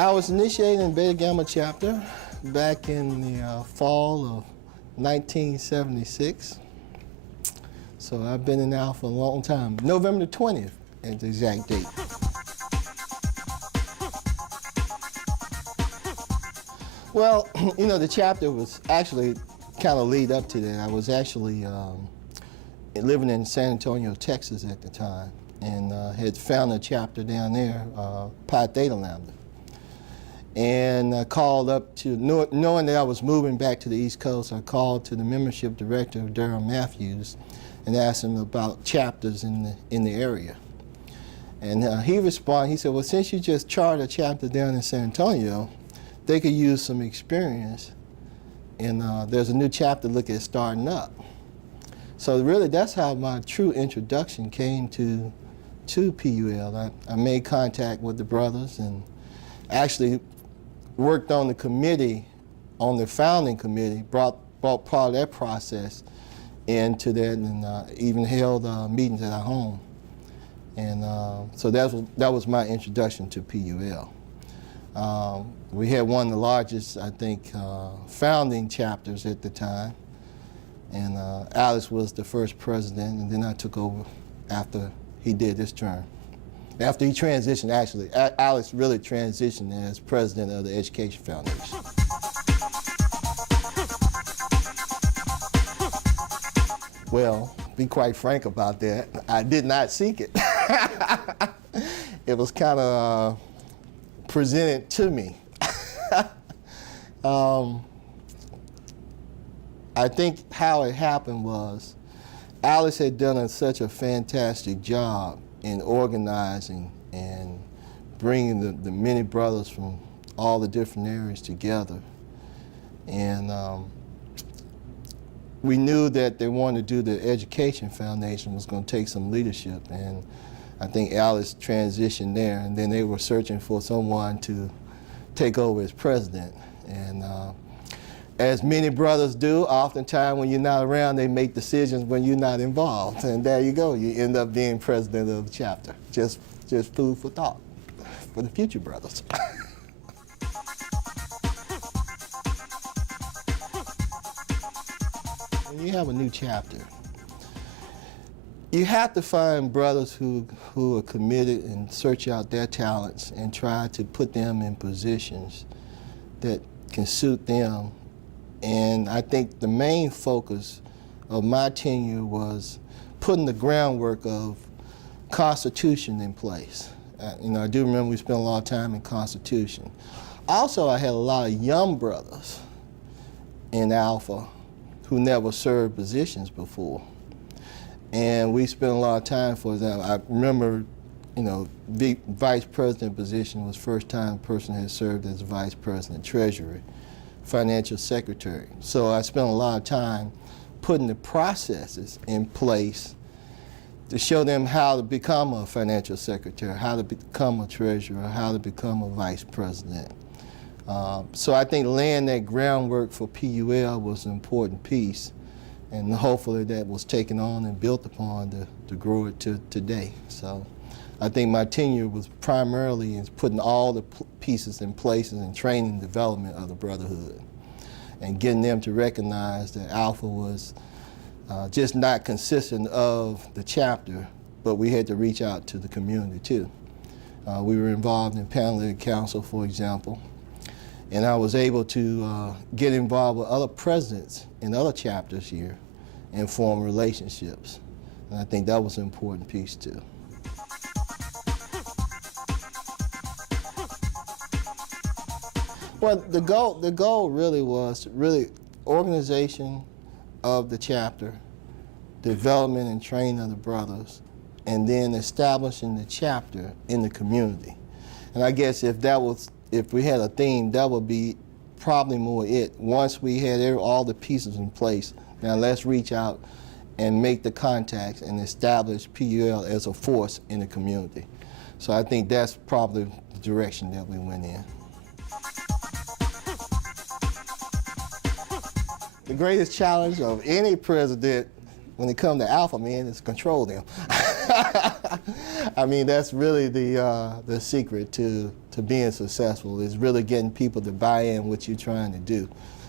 I was initiated in Beta Gamma chapter back in the fall of 1976. So I've been in Alpha a long time. November the 20th is the exact date. Well, you know, the chapter was actually kind of lead up to that. I was actually living in San Antonio, Texas at the time, and had found a chapter down there, Pi Theta Lambda. And I called up to, knowing that I was moving back to the East Coast, I called to the membership director, Darryl Matthews, and asked him about chapters in the area. And he responded, he said, well, since you just chartered a chapter down in San Antonio, they could use some experience, and there's a new chapter looking at starting up. So really, that's how my true introduction came to PUL. I made contact with the brothers and actually worked on the committee, on the founding committee, brought part of that process into that, and even held meetings at our home. And so that was my introduction to PUL. We had one of the largest, I think, founding chapters at the time, and Alex was the first president, and then I took over after he did his term. After he transitioned, actually, Alex really transitioned as president of the Education Foundation. Well, be quite frank about that, I did not seek it. It was kind of presented to me. I think how it happened was Alex had done such a fantastic job in organizing and bringing the many brothers from all the different areas together. And we knew that they wanted to do the Education Foundation was going to take some leadership, and I think Alex transitioned there, and then they were searching for someone to take over as president. And as many brothers do, oftentimes when you're not around, they make decisions when you're not involved. And there you go, you end up being president of the chapter. Just food for thought for the future brothers. When you have a new chapter, you have to find brothers who are committed and search out their talents and try to put them in positions that can suit them. And I think the main focus of my tenure was putting the groundwork of Constitution in place. You know, I do remember we spent a lot of time in Constitution. Also, I had a lot of young brothers in Alpha who never served positions before. And we spent a lot of time, for example, I remember, you know, the vice president position was first time a person had served as vice president, treasurer, financial secretary. So I spent a lot of time putting the processes in place to show them how to become a financial secretary, how to become a treasurer, how to become a vice president. So I think laying that groundwork for PUL was an important piece, and hopefully that was taken on and built upon to grow it to today. So I think my tenure was primarily in putting all the pieces in place and training and development of the brotherhood, and getting them to recognize that Alpha was just not consistent of the chapter, but we had to reach out to the community too. We were involved in Panel Council, for example, and I was able to get involved with other presidents in other chapters here and form relationships. And I think that was an important piece too. Well, the goal really was organization of the chapter, development and training of the brothers, and then establishing the chapter in the community. And I guess if we had a theme, that would be probably more it. Once we had all the pieces in place, now let's reach out and make the contacts and establish PUL as a force in the community. So I think that's probably the direction that we went in. The greatest challenge of any president when it comes to alpha men, is control them. I mean, that's really the secret to being successful, is really getting people to buy in what you're trying to do.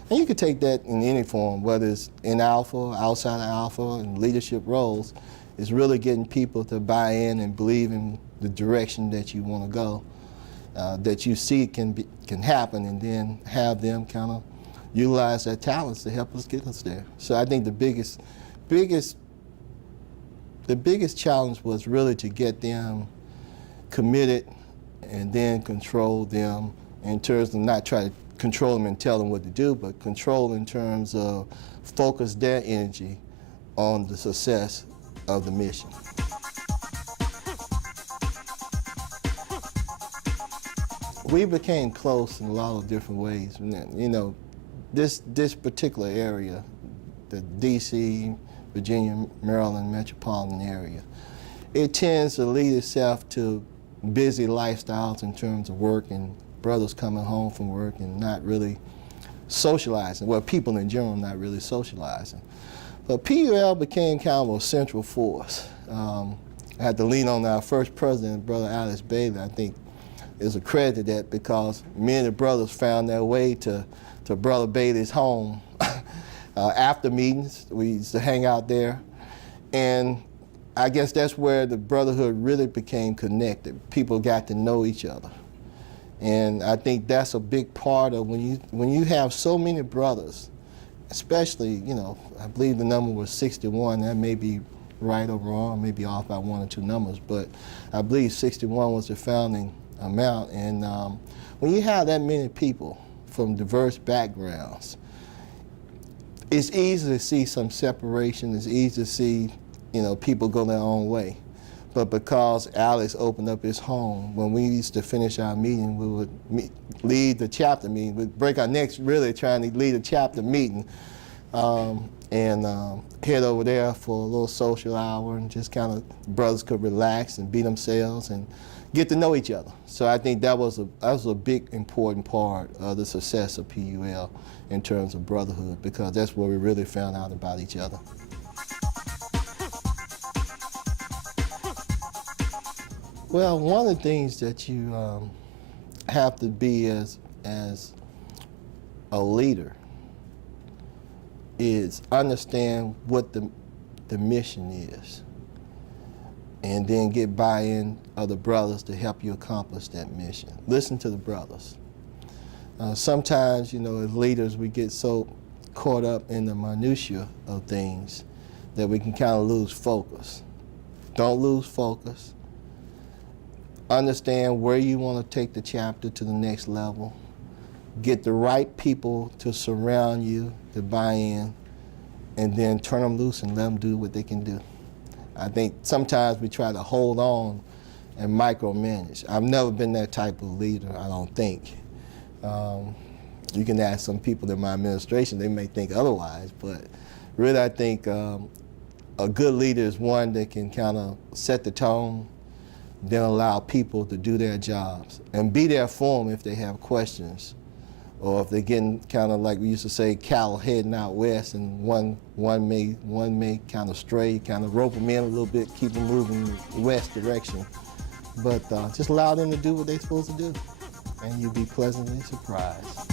And you can take that in any form, whether it's in alpha, outside of alpha, and leadership roles. It's really getting people to buy in and believe in the direction that you want to go, that you see can happen, and then have them kind of utilize their talents to help us get us there. So I think the biggest challenge was really to get them committed and then control them in terms of not try to control them and tell them what to do, but control in terms of focus their energy on the success of the mission. We became close in a lot of different ways. You know, this particular area, the D.C., Virginia, Maryland metropolitan area, it tends to lead itself to busy lifestyles in terms of work, and brothers coming home from work and not really socializing. Well, people in general not really socializing. But PUL became kind of a central force. I had to lean on our first president, Brother Alice Bailey. I think is a credit to that, because many of the brothers found their way to Brother Bailey's home after meetings. We used to hang out there, and I guess that's where the brotherhood really became connected. People got to know each other, and I think that's a big part of when you have so many brothers, especially, you know, I believe the number was 61. That may be right or wrong, maybe off by one or two numbers, but I believe 61 was the founding amount. And when you have that many people from diverse backgrounds, it's easy to see some separation. It's easy to see, you know, people go their own way. But because Alex opened up his home, when we used to finish our meeting, we would lead the chapter meeting. We'd break our necks really trying to lead a chapter meeting, and head over there for a little social hour, and just kind of brothers could relax and be themselves and get to know each other. So I think that was a big important part of the success of PUL in terms of brotherhood, because that's where we really found out about each other. Well, one of the things that you have to be as a leader is understand what the mission is, and then get buy-in of the brothers to help you accomplish that mission. Listen to the brothers. Sometimes, you know, as leaders, we get so caught up in the minutiae of things that we can kind of lose focus. Don't lose focus. Understand where you want to take the chapter to the next level. Get the right people to surround you, to buy in, and then turn them loose and let them do what they can do. I think sometimes we try to hold on and micromanage. I've never been that type of leader, I don't think. You can ask some people in my administration, they may think otherwise, but really I think a good leader is one that can kind of set the tone, then allow people to do their jobs and be there for them if they have questions, or if they're getting kind of, like we used to say, cattle heading out west, and one may kind of stray, kind of rope them in a little bit, keep them moving west direction. But just allow them to do what they're supposed to do, and you'll be pleasantly surprised.